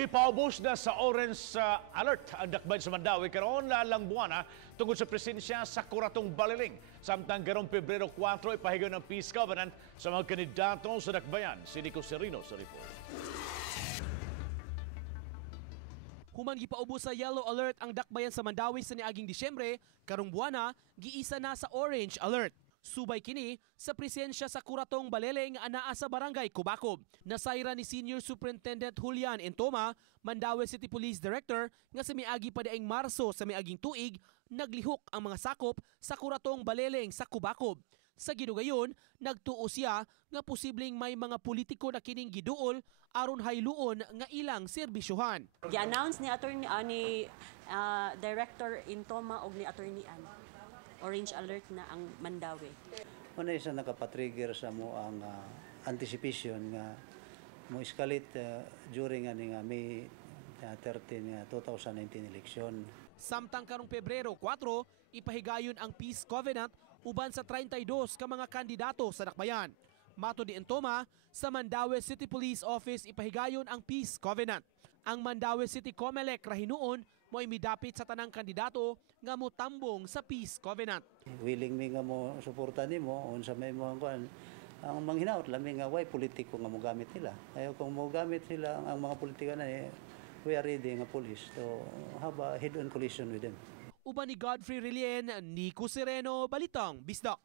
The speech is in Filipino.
Gipaubos na sa orange alert ang Dakbayan sa Mandaue karon lalang buwana tungod sa presensya sa Kuratong Baleleng. Samtang karong Pebrero 4 ipahigaw ng peace covenant sa mga kandidato sa Dakbayan. Si Nico Serino sa report. Human gipaubos sa yellow alert ang Dakbayan sa Mandaue sa niaging Disyembre, karong buwana giisa na sa orange alert. Subay kini sa presensya sa Kuratong Baleleng anaa sa barangay Kubacob. Nasayra ni Senior Superintendent Julian Entoma, Mandaue City Police Director, nga sa miagi pa daing Marso sa miaging tuig, naglihok ang mga sakop sa Kuratong Baleleng sa Kubacob. Sa gidugayon, nagtuo siya nga posibleng may mga politiko na kining giduol aron hayluon nga ilang serbisyohan. Gi-announce ni Attorney Director Entoma og ni Attorney orange alert na ang Mandaue. Una isa nakapatrigger sa mo ang anticipation nga mo escalate during May 13 2019 election. Samtang karong Pebrero 4, ipahigayon ang peace covenant uban sa 32 ka mga kandidato sa Dakbayan. Mato di Entoma, sa Mandaue City Police Office ipahigayon ang peace covenant. Ang Mandaue City Comelec rahinuon mo imidapit sa tanang kandidato nga mo tambong sa peace covenant. Willing mi nga mo suporta nimo unsa may mo ang manghinaot lami nga way politiko nga mo gamit nila. Ayo kung mo gamit sila ang mga politika na we are ready nga police to have a head-on collision with them. Uban ni Godfrey Relien, Nico Sereno, Balitang Bisdak.